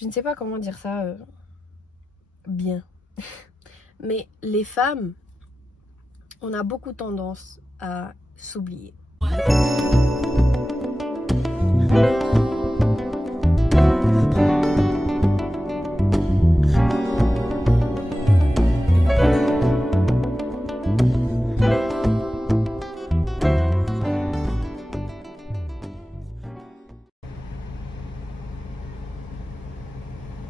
je ne sais pas comment dire ça bien. Mais les femmes, on a beaucoup tendance à s'oublier.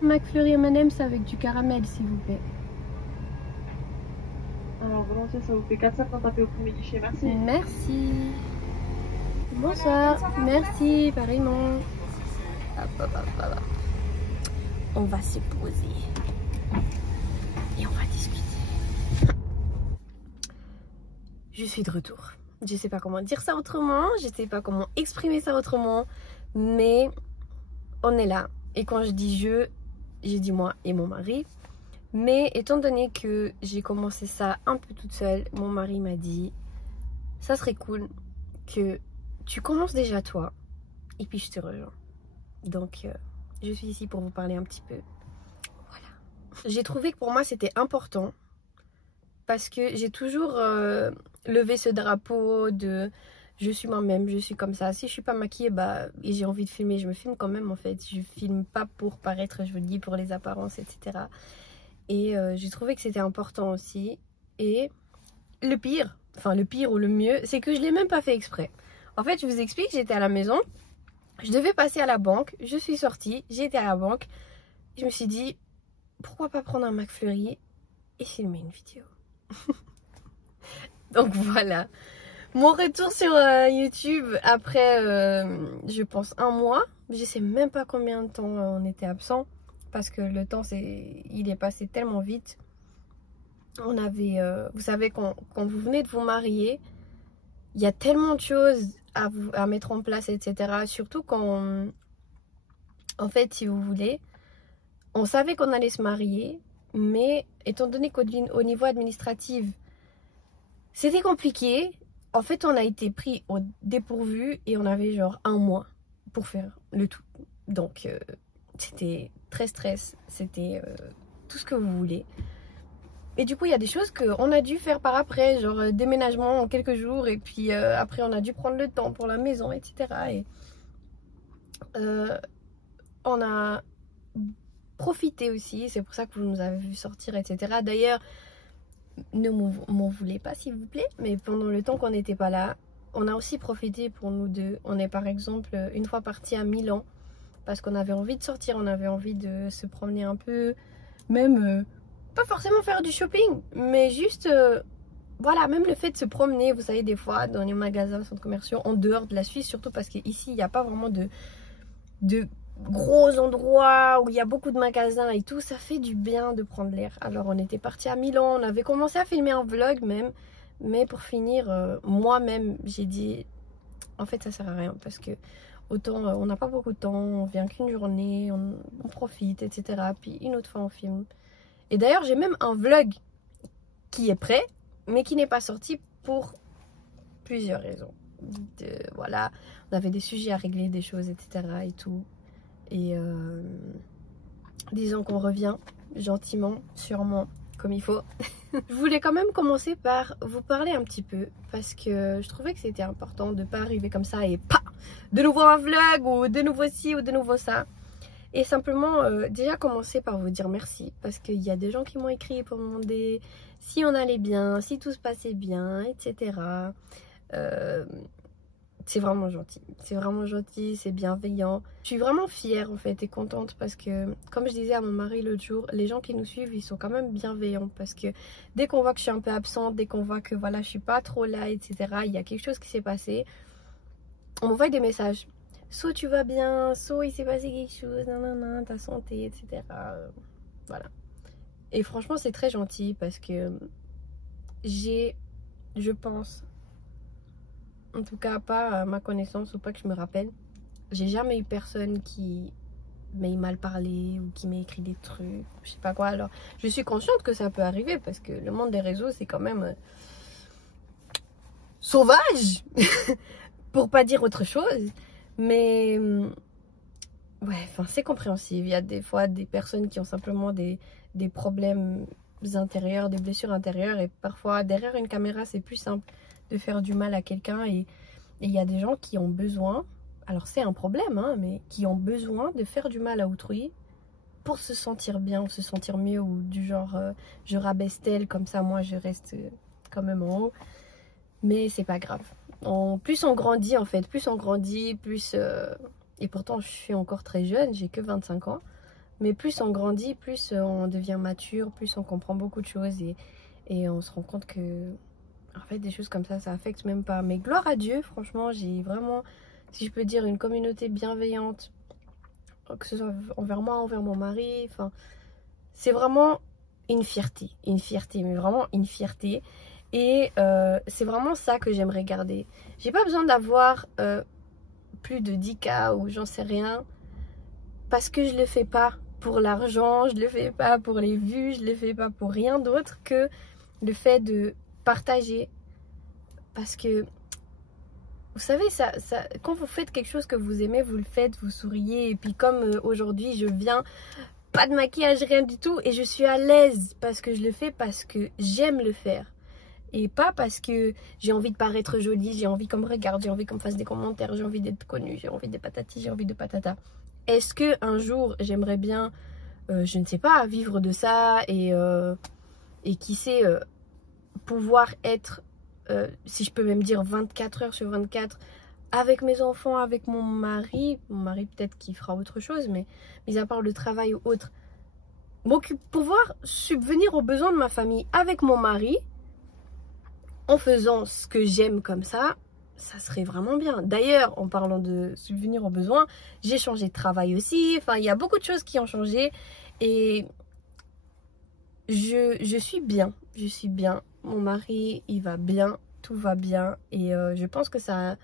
McFlurry M&M's avec du caramel, s'il vous plaît. Alors volontiers, ça vous fait 4,50 tapés au premier guichet, merci. Merci. Bonsoir. Merci, pareillement. Hop, hop, hop, hop. On va se poser. Et on va discuter. Je suis de retour. Je sais pas comment dire ça autrement. Je sais pas comment exprimer ça autrement. Mais on est là. Et quand je dis je, j'ai dit moi et mon mari. Mais étant donné que j'ai commencé ça un peu toute seule, mon mari m'a dit ça serait cool que tu commences déjà toi et puis je te rejoins. Donc je suis ici pour vous parler un petit peu. Voilà. J'ai trouvé que pour moi c'était important parce que j'ai toujours levé ce drapeau de je suis moi-même, je suis comme ça. Si je suis pas maquillée et j'ai envie de filmer, je me filme quand même en fait. Je filme pas pour paraître, je vous le dis, pour les apparences, etc. Et j'ai trouvé que c'était important aussi. Et le pire ou le mieux, c'est que je l'ai même pas fait exprès. En fait, je vous explique, j'étais à la maison, je devais passer à la banque, je suis sortie, j'ai été à la banque, je me suis dit, pourquoi pas prendre un McFlurry et filmer une vidéo. Donc voilà, mon retour sur YouTube après, je pense, un mois, je sais même pas combien de temps on était absent. Parce que le temps, il est passé tellement vite. On avait, vous savez, quand vous venez de vous marier, il y a tellement de choses à mettre en place, etc. Surtout quand, en fait, si vous voulez, on savait qu'on allait se marier, mais étant donné qu'au niveau administratif, c'était compliqué. En fait, on a été pris au dépourvu et on avait genre un mois pour faire le tout. Donc, c'était très stress, c'était tout ce que vous voulez. Et du coup, il y a des choses qu'on a dû faire par après, genre déménagement en quelques jours, et puis après, on a dû prendre le temps pour la maison, etc. Et on a profité aussi, c'est pour ça que vous nous avez vu sortir, etc. D'ailleurs, ne m'en voulez pas, s'il vous plaît, mais pendant le temps qu'on n'était pas là, on a aussi profité pour nous deux. On est par exemple une fois parti à Milan, parce qu'on avait envie de sortir, on avait envie de se promener un peu, même pas forcément faire du shopping, mais juste voilà, même le fait de se promener, vous savez, des fois dans les magasins, centres commerciaux, en dehors de la Suisse, surtout parce qu'ici il n'y a pas vraiment de gros endroits où il y a beaucoup de magasins et tout, ça fait du bien de prendre l'air. Alors on était parti à Milan, on avait commencé à filmer un vlog même, mais pour finir, moi-même j'ai dit en fait ça sert à rien parce que autant on n'a pas beaucoup de temps, on vient qu'une journée, on profite, etc. Puis une autre fois on filme. Et d'ailleurs j'ai même un vlog qui est prêt, mais qui n'est pas sorti pour plusieurs raisons. Voilà, on avait des sujets à régler, des choses, etc. et tout. Et disons qu'on revient gentiment, sûrement, comme il faut. Je voulais quand même commencer par vous parler un petit peu parce que je trouvais que c'était important de ne pas arriver comme ça et pas de nouveau un vlog ou de nouveau ci ou de nouveau ça. Et simplement déjà commencer par vous dire merci parce qu'il y a des gens qui m'ont écrit pour me demander si on allait bien, si tout se passait bien, etc. C'est vraiment gentil, c'est bienveillant. Je suis vraiment fière en fait et contente parce que, comme je disais à mon mari l'autre jour, les gens qui nous suivent, ils sont quand même bienveillants parce que dès qu'on voit que je suis un peu absente, dès qu'on voit que voilà, je suis pas trop là, etc., il y a quelque chose qui s'est passé, on m'envoie des messages. Soit tu vas bien, soit il s'est passé quelque chose, nanana, ta santé, etc. Voilà. Et franchement, c'est très gentil parce que je pense, en tout cas pas à ma connaissance ou pas que je me rappelle, j'ai jamais eu personne qui m'ait mal parlé ou qui m'ait écrit des trucs, je sais pas quoi. Alors je suis consciente que ça peut arriver parce que le monde des réseaux c'est quand même sauvage pour pas dire autre chose, mais ouais, enfin, c'est compréhensible. Il y a des fois des personnes qui ont simplement des problèmes intérieurs, des blessures intérieures. Et parfois, derrière une caméra, c'est plus simple de faire du mal à quelqu'un. Et il y a des gens qui ont besoin, alors c'est un problème, hein, mais qui ont besoin de faire du mal à autrui pour se sentir bien ou se sentir mieux. Ou du genre, je rabaisse tel, comme ça, moi, je reste quand même en haut. Mais c'est pas grave. Plus on grandit, en fait, plus on grandit, plus... Et pourtant, je suis encore très jeune, j'ai que 25 ans. Mais plus on grandit, plus on devient mature, plus on comprend beaucoup de choses. Et on se rend compte que, en fait, des choses comme ça affecte même pas. Mais gloire à Dieu, franchement, j'ai vraiment, si je peux dire, une communauté bienveillante. Que ce soit envers moi, envers mon mari. Enfin, c'est vraiment une fierté, mais vraiment une fierté. Et c'est vraiment ça que j'aimerais garder. J'ai pas besoin d'avoir plus de 10K ou j'en sais rien. Parce que je le fais pas pour l'argent, je le fais pas pour les vues, je le fais pas pour rien d'autre que le fait de partager. Parce que, vous savez, quand vous faites quelque chose que vous aimez, vous le faites, vous souriez. Et puis comme aujourd'hui, je viens, pas de maquillage, rien du tout. Et je suis à l'aise parce que je le fais, parce que j'aime le faire. Et pas parce que j'ai envie de paraître jolie, j'ai envie qu'on me regarde, j'ai envie qu'on me fasse des commentaires, j'ai envie d'être connue, j'ai envie de patati, j'ai envie de patata. Est-ce que un jour j'aimerais bien, je ne sais pas, vivre de ça et qui sait, pouvoir être, si je peux même dire 24 heures sur 24 avec mes enfants, avec mon mari peut-être qui fera autre chose, mais mis à part le travail ou autre, pouvoir subvenir aux besoins de ma famille avec mon mari, en faisant ce que j'aime comme ça serait vraiment bien. D'ailleurs, en parlant de subvenir aux besoins, j'ai changé de travail aussi. Enfin, il y a beaucoup de choses qui ont changé. Et je suis bien. Je suis bien. Mon mari, il va bien. Tout va bien. Et je pense que ça...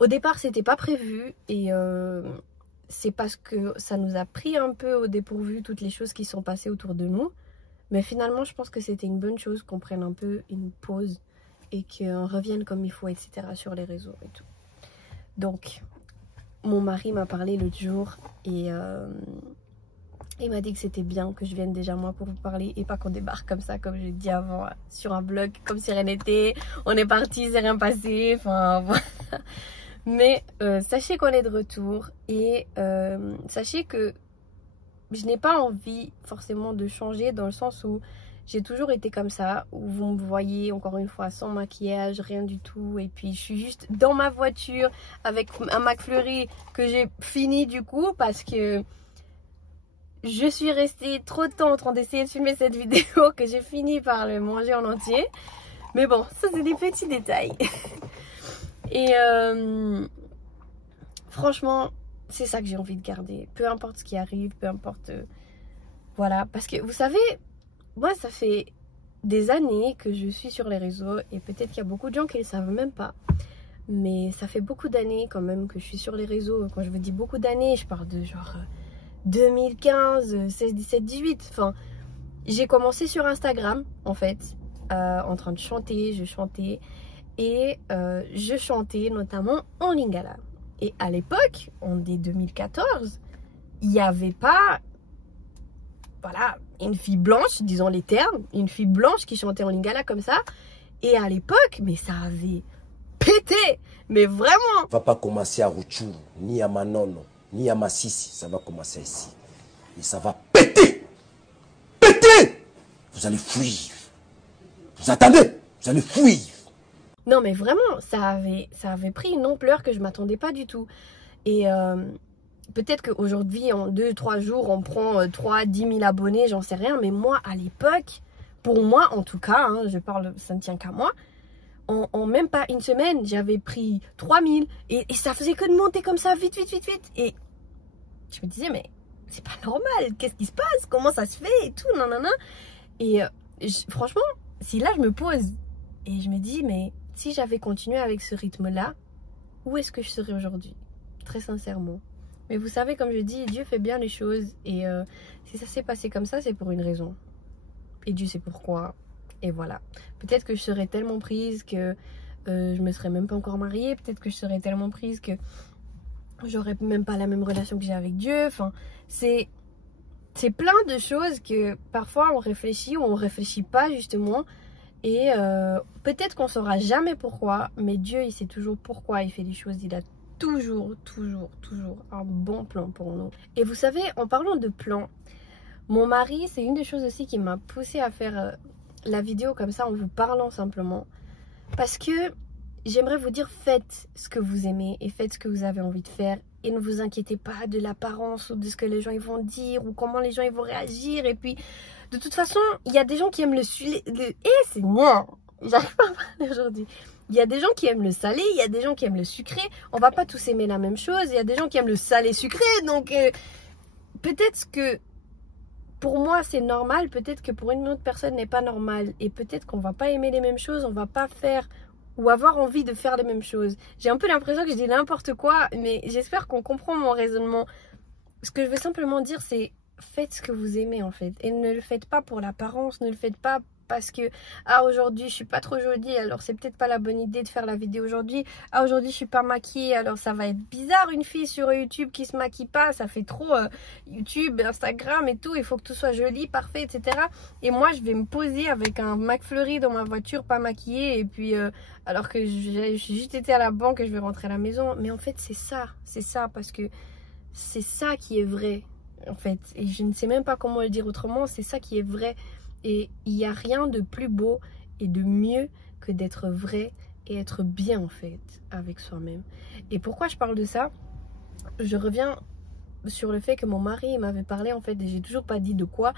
Au départ, c'était pas prévu. Et c'est parce que ça nous a pris un peu au dépourvu toutes les choses qui sont passées autour de nous. Mais finalement, je pense que c'était une bonne chose qu'on prenne un peu une pause et qu'on revienne comme il faut, etc. sur les réseaux et tout. Donc, mon mari m'a parlé l'autre jour et il m'a dit que c'était bien que je vienne déjà moi pour vous parler et pas qu'on débarque comme ça, comme j'ai dit avant, sur un blog, comme si rien n'était. On est parti, c'est rien passé, enfin voilà. Mais sachez qu'on est de retour et sachez que je n'ai pas envie forcément de changer dans le sens où j'ai toujours été comme ça, où vous me voyez encore une fois sans maquillage, rien du tout. Et puis je suis juste dans ma voiture avec un McFlurry que j'ai fini du coup parce que je suis restée trop de temps en train d'essayer de filmer cette vidéo que j'ai fini par le manger en entier. Mais bon, ça c'est des petits détails. Et franchement, c'est ça que j'ai envie de garder. Peu importe ce qui arrive, peu importe... voilà, parce que vous savez... Moi, ça fait des années que je suis sur les réseaux et peut-être qu'il y a beaucoup de gens qui ne le savent même pas. Mais ça fait beaucoup d'années quand même que je suis sur les réseaux. Quand je vous dis beaucoup d'années, je parle de genre 2015, 16, 17, 18. Enfin, j'ai commencé sur Instagram en fait, en train de chanter, je chantais. Et je chantais notamment en lingala. Et à l'époque, en 2014, il n'y avait pas... Voilà, une fille blanche, disons les termes, une fille blanche qui chantait en lingala comme ça. Et à l'époque, mais ça avait pété, mais vraiment. Va pas commencer à Rutshuru, ni à Manono, ni à Massissi, ça va commencer ici. Et ça va péter. Péter. Vous allez fuir. Vous attendez, vous allez fuir. Non mais vraiment, ça avait pris une ampleur que je m'attendais pas du tout. Et... peut-être qu'aujourd'hui, en 2-3 jours, on prend 3-10 000 abonnés, j'en sais rien. Mais moi, à l'époque, pour moi en tout cas, hein, je parle, ça ne tient qu'à moi, en même pas une semaine, j'avais pris 3000 et ça faisait que de monter comme ça, vite. Et je me disais, mais c'est pas normal, qu'est-ce qui se passe? Comment ça se fait? Et tout, nanana. Et franchement, si là, je me pose et je me dis, mais si j'avais continué avec ce rythme-là, où est-ce que je serais aujourd'hui? Très sincèrement. Mais vous savez, comme je dis, Dieu fait bien les choses. Et si ça s'est passé comme ça, c'est pour une raison. Et Dieu sait pourquoi. Et voilà. Peut-être que je serais tellement prise que je me serais même pas encore mariée. Peut-être que je serais tellement prise que j'aurais même pas la même relation que j'ai avec Dieu. Enfin, c'est plein de choses que parfois on réfléchit ou on réfléchit pas justement. Et peut-être qu'on saura jamais pourquoi, mais Dieu il sait toujours pourquoi il fait les choses. Il a toujours un bon plan pour nous. Et vous savez, en parlant de plan, mon mari, c'est une des choses aussi qui m'a poussée à faire la vidéo comme ça en vous parlant simplement. Parce que j'aimerais vous dire, faites ce que vous aimez et faites ce que vous avez envie de faire. Et ne vous inquiétez pas de l'apparence ou de ce que les gens ils vont dire ou comment les gens ils vont réagir. Et puis, de toute façon, il y a des gens qui aiment c'est moi, j'arrive pas à parler aujourd'hui. Il y a des gens qui aiment le salé, il y a des gens qui aiment le sucré. On va pas tous aimer la même chose. Il y a des gens qui aiment le salé sucré. Donc, peut-être que pour moi c'est normal, peut-être que pour une autre personne n'est pas normal. Et peut-être qu'on va pas aimer les mêmes choses, on va pas faire ou avoir envie de faire les mêmes choses. J'ai un peu l'impression que je dis n'importe quoi, mais j'espère qu'on comprend mon raisonnement. Ce que je veux simplement dire, c'est faites ce que vous aimez en fait. Et ne le faites pas pour l'apparence, ne le faites pas parce que aujourd'hui je suis pas trop jolie, alors c'est peut-être pas la bonne idée de faire la vidéo aujourd'hui. Aujourd'hui je suis pas maquillée, alors ça va être bizarre une fille sur YouTube qui se maquille pas, ça fait trop YouTube, Instagram et tout, il faut que tout soit joli, parfait, etc. Et moi je vais me poser avec un McFlurry dans ma voiture, pas maquillée, et puis alors que j'ai juste été à la banque et je vais rentrer à la maison. Mais en fait c'est ça, parce que c'est ça qui est vrai en fait, et je ne sais même pas comment le dire autrement, c'est ça qui est vrai. Et il n'y a rien de plus beau et de mieux que d'être vrai et être bien en fait avec soi-même. Et pourquoi je parle de ça? Je reviens sur le fait que mon mari m'avait parlé en fait, et j'ai toujours pas dit de quoi.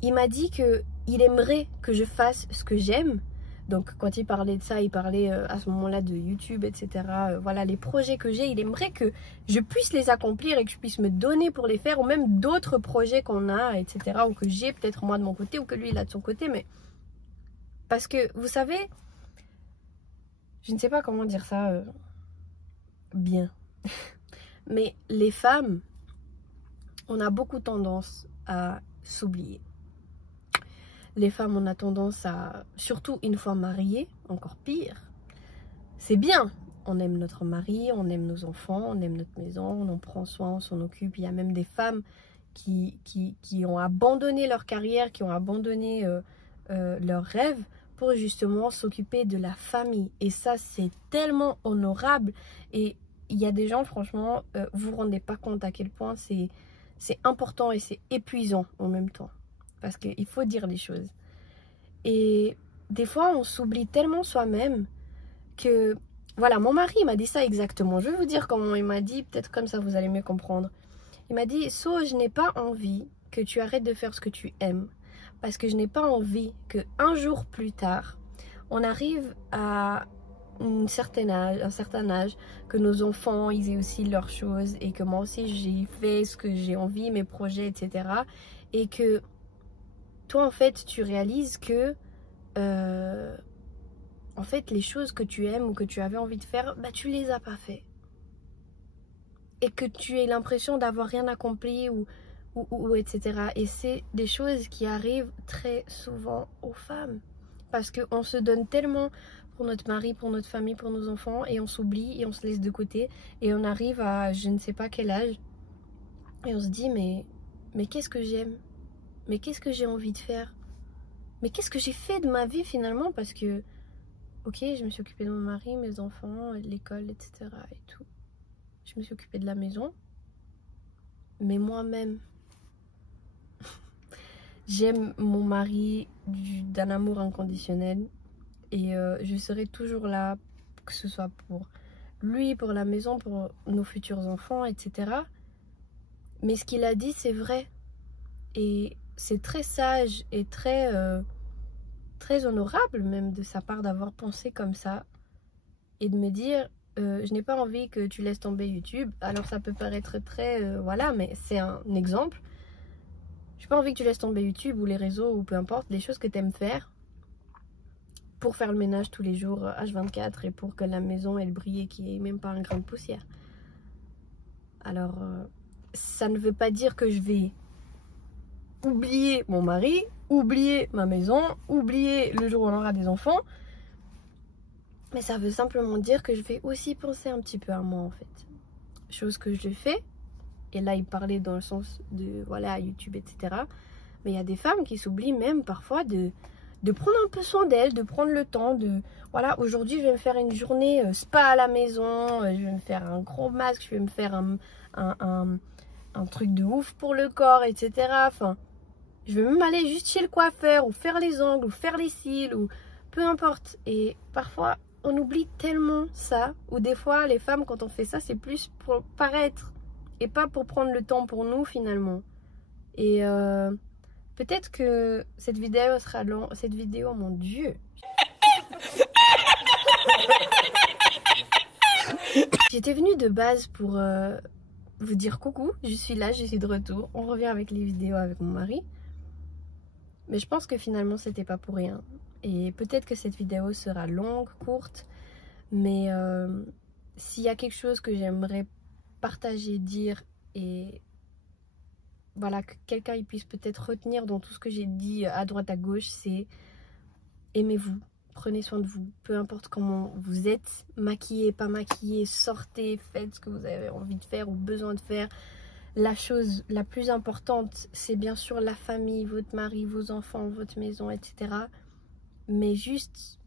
Il m'a dit que il aimerait que je fasse ce que j'aime. Donc quand il parlait de ça, il parlait à ce moment-là de YouTube, etc. Voilà, les projets que j'ai, il aimerait que je puisse les accomplir et que je puisse me donner pour les faire, ou même d'autres projets qu'on a, etc. Ou que j'ai peut-être moi de mon côté, ou que lui il a de son côté. Mais parce que vous savez, je ne sais pas comment dire ça bien. Mais les femmes, on a beaucoup tendance à s'oublier. Les femmes, on a tendance à, surtout une fois mariées, encore pire. C'est bien, on aime notre mari, on aime nos enfants, on aime notre maison, on en prend soin, on s'en occupe. Il y a même des femmes qui ont abandonné leur carrière, qui ont abandonné leurs rêves pour justement s'occuper de la famille. Et ça, c'est tellement honorable. Et il y a des gens, franchement, vous vous rendez pas compte à quel point c'est important et c'est épuisant en même temps. Parce qu'il faut dire les choses. Et des fois, on s'oublie tellement soi-même que... Voilà, mon mari m'a dit ça exactement. Je vais vous dire comment il m'a dit, peut-être comme ça vous allez mieux comprendre. Il m'a dit, So, je n'ai pas envie que tu arrêtes de faire ce que tu aimes. Parce que je n'ai pas envie qu'un jour plus tard, on arrive à un certain âge, que nos enfants, ils aient aussi leurs choses, et que moi aussi, j'ai fait ce que j'ai envie, mes projets, etc. Et que... toi en fait tu réalises que en fait les choses que tu aimes ou que tu avais envie de faire, bah tu les as pas fait, et que tu aies l'impression d'avoir rien accompli ou etc. Et c'est des choses qui arrivent très souvent aux femmes, parce qu'on se donne tellement pour notre mari, pour notre famille, pour nos enfants, et on s'oublie et on se laisse de côté, et on arrive à je ne sais pas quel âge et on se dit mais qu'est-ce que j'aime? Mais qu'est-ce que j'ai envie de faire? Mais qu'est-ce que j'ai fait de ma vie finalement? Parce que, ok, je me suis occupée de mon mari, mes enfants, l'école, etc. et tout. Je me suis occupée de la maison. Mais moi-même, j'aime mon mari d'un amour inconditionnel. Et je serai toujours là, que ce soit pour lui, pour la maison, pour nos futurs enfants, etc. Mais ce qu'il a dit, c'est vrai. Et c'est très sage et très honorable même de sa part d'avoir pensé comme ça. Et de me dire, je n'ai pas envie que tu laisses tomber YouTube. Alors ça peut paraître très... voilà, mais c'est un exemple. Je n'ai pas envie que tu laisses tomber YouTube ou les réseaux ou peu importe, les choses que tu aimes faire pour faire le ménage tous les jours H24 et pour que la maison elle brille et qu'il n'y ait même pas un grain de poussière. Alors, ça ne veut pas dire que je vais oublier mon mari, oublier ma maison, oublier le jour où on aura des enfants. Mais ça veut simplement dire que je vais aussi penser un petit peu à moi en fait. chose que je fais. Et là, il parlait dans le sens de, voilà, YouTube, etc. Mais il y a des femmes qui s'oublient même parfois de prendre un peu soin d'elles, de prendre le temps de... Voilà, aujourd'hui, je vais me faire une journée spa à la maison, je vais me faire un gros masque, je vais me faire un truc de ouf pour le corps, etc. Enfin, je vais même aller juste chez le coiffeur, ou faire les ongles, ou faire les cils, ou peu importe. Et parfois, on oublie tellement ça, ou des fois, les femmes, quand on fait ça, c'est plus pour paraître, et pas pour prendre le temps pour nous, finalement. Et peut-être que cette vidéo sera longue. Cette vidéo, mon Dieu. J'étais venue de base pour vous dire coucou. Je suis là, je suis de retour. On revient avec les vidéos avec mon mari. Mais je pense que finalement, c'était pas pour rien. Et peut-être que cette vidéo sera longue, courte. Mais s'il y a quelque chose que j'aimerais partager, dire et... voilà, que quelqu'un puisse peut-être retenir dans tout ce que j'ai dit à droite à gauche, c'est aimez-vous, prenez soin de vous, peu importe comment vous êtes, maquillez, pas maquillez, sortez, faites ce que vous avez envie de faire ou besoin de faire. La chose la plus importante, c'est bien sûr la famille, votre mari, vos enfants, votre maison, etc. Mais juste,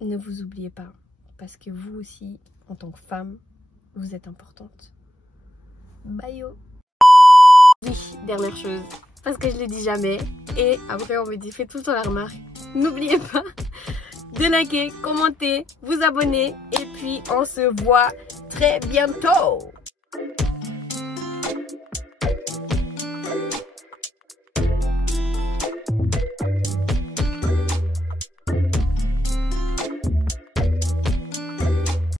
ne vous oubliez pas, parce que vous aussi, en tant que femme, vous êtes importante. Bye. Oui, dernière chose, parce que je le dis jamais, et après on me dit, fais tout le temps la remarque. N'oubliez pas de liker, commenter, vous abonner, et puis on se voit très bientôt.